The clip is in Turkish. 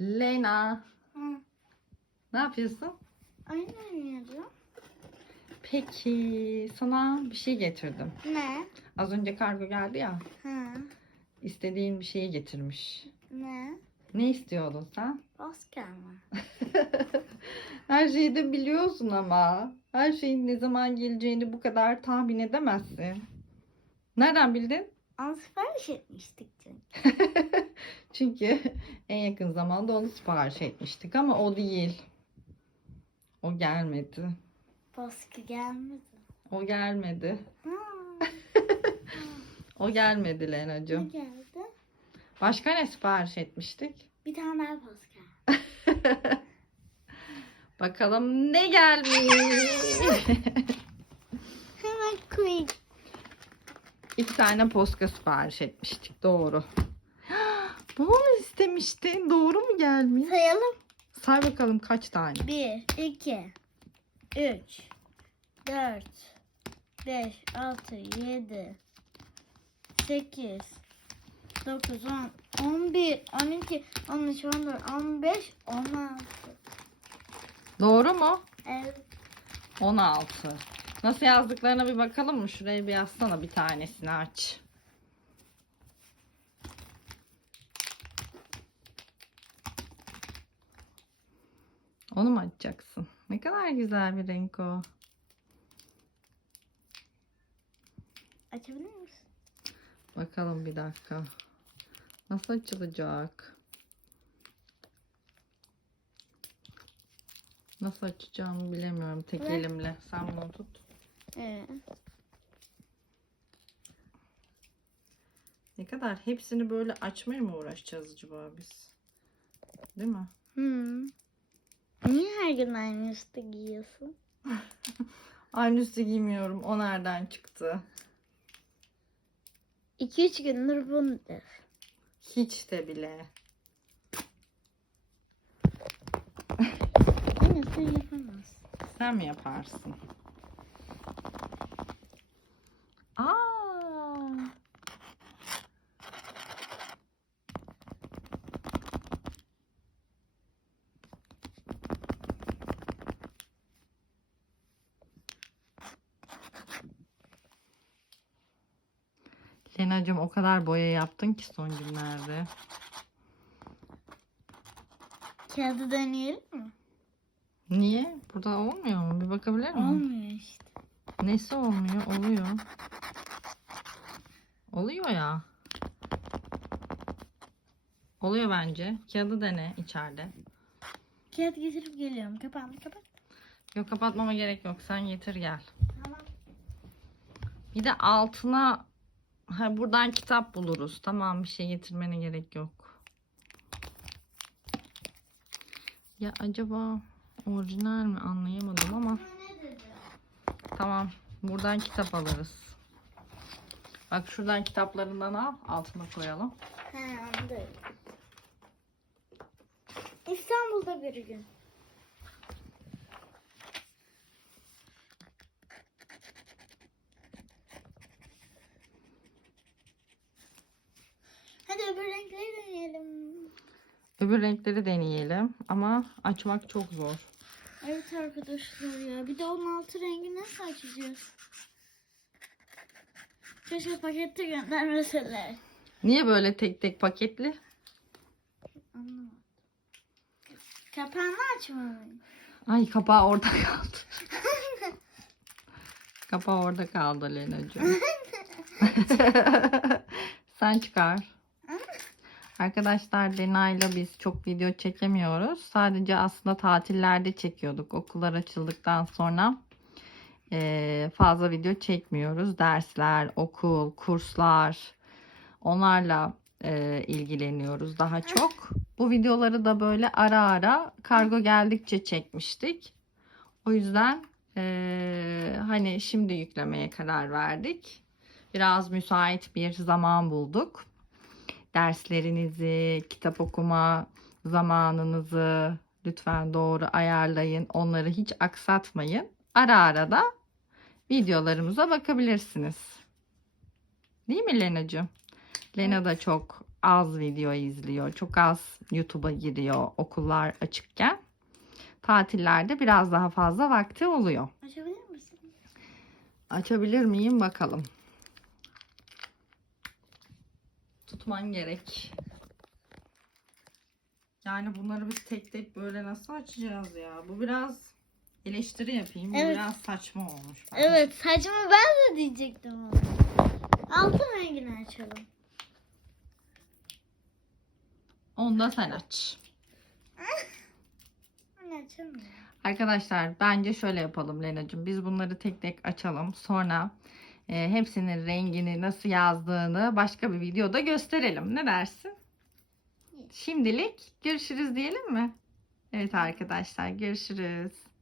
Lena, Hı. ne yapıyorsun? Oyun oynuyorum. Peki, sana bir şey getirdim. Ne? Az önce kargo geldi ya. Ha. İstediğin bir şeyi getirmiş. Ne? Ne istiyordun sen? Oscar mı? Her şeyi de biliyorsun ama. Her şeyin ne zaman geleceğini bu kadar tahmin edemezsin. Nereden bildin? Onu sipariş etmiştik çünkü. Çünkü en yakın zamanda onu sipariş etmiştik ama o değil. O gelmedi. Oscar gelmedi. O gelmedi. O gelmedi ne Lena'cığım. geldi? Başka ne sipariş etmiştik? Bir tane daha Oscar. Bakalım ne gelmiş. Hemen quick. İki tane poska sipariş etmiştik. Doğru. Bunu mu istemiştin? Doğru mu gelmiş? Sayalım. Say bakalım kaç tane? 1, 2, 3, 4, 5, 6, 7, 8, 9, 10, 11, 12, 13, 14, 15, 16. Doğru mu? Evet. 16. Nasıl yazdıklarına bir bakalım mı? Şuraya bir yazsana bir tanesini aç. Onu mu açacaksın? Ne kadar güzel bir renk o. Açabilir misin? Bakalım bir dakika. Nasıl açılacak? Nasıl açacağımı bilemiyorum tek elimle. Sen bunu tut. Evet. Ne kadar hepsini böyle açmaya mı uğraşacağız acaba biz? Değil mi? Hmm. Niye her gün aynı üstü giyiyorsun? Aynı üstü giymiyorum. O nereden çıktı? 2-3 gündür bunu der. Hiç de bile. Sen yapamazsın. Sen mi yaparsın? Lenacığım o kadar boya yaptın ki son günlerde. Kağıdı deneyelim mi? Niye? Burada olmuyor mu? Bir bakabilir miyim? Olmuyor işte. Nesi olmuyor? Oluyor. Oluyor ya. Oluyor bence. Kağıdı dene içeride. Kağıt getirip geliyorum. Kapağını kapat. Yok kapatmama gerek yok. Sen getir gel. Tamam. Bir de altına ha, buradan kitap buluruz. Tamam bir şey getirmene gerek yok. Ya acaba orijinal mi anlayamadım ama tamam. Buradan kitap alırız. Bak şuradan kitaplarından al. Altına koyalım. He. İstanbul'da bir gün. Hadi öbür renkleri deneyelim. Öbür renkleri deneyelim ama açmak çok zor. Evet arkadaşlar ya. Bir de 16 rengi nasıl açacağız? Keşke pakette göndermeseler. Niye böyle tek tek paketli? Anlamadım. Kapağını açmalıyım. Ay kapağı orada kaldı. kapağı orada kaldı Lena'cığım. Sen çıkar. Arkadaşlar Lena ile biz çok video çekemiyoruz. Sadece aslında tatillerde çekiyorduk. Okullar açıldıktan sonra eee, fazla video çekmiyoruz. Dersler, okul, kurslar onlarla eee, ilgileniyoruz daha çok. Bu videoları da böyle ara ara kargo geldikçe çekmiştik. O yüzden eee, hani şimdi yüklemeye karar verdik. Biraz müsait bir zaman bulduk derslerinizi, kitap okuma zamanınızı lütfen doğru ayarlayın. Onları hiç aksatmayın. Ara ara da videolarımıza bakabilirsiniz. Değil mi Lena'cığım? Lena da çok az video izliyor. Çok az YouTube'a giriyor okullar açıkken. Tatillerde biraz daha fazla vakti oluyor. Açabilir misin? Açabilir miyim bakalım. Tutman gerek. Yani bunları biz tek tek böyle nasıl açacağız ya? Bu biraz eleştiri yapayım. Bu Evet. biraz saçma olmuş. bence. Evet saçma ben de diyecektim onu. Altın rengini açalım. Onu da sen aç. Anne açamıyorum. Arkadaşlar bence şöyle yapalım Lena'cığım. Biz bunları tek tek açalım. Sonra e, hepsinin rengini nasıl yazdığını başka bir videoda gösterelim. Ne dersin? Şimdilik görüşürüz diyelim mi? Evet arkadaşlar görüşürüz.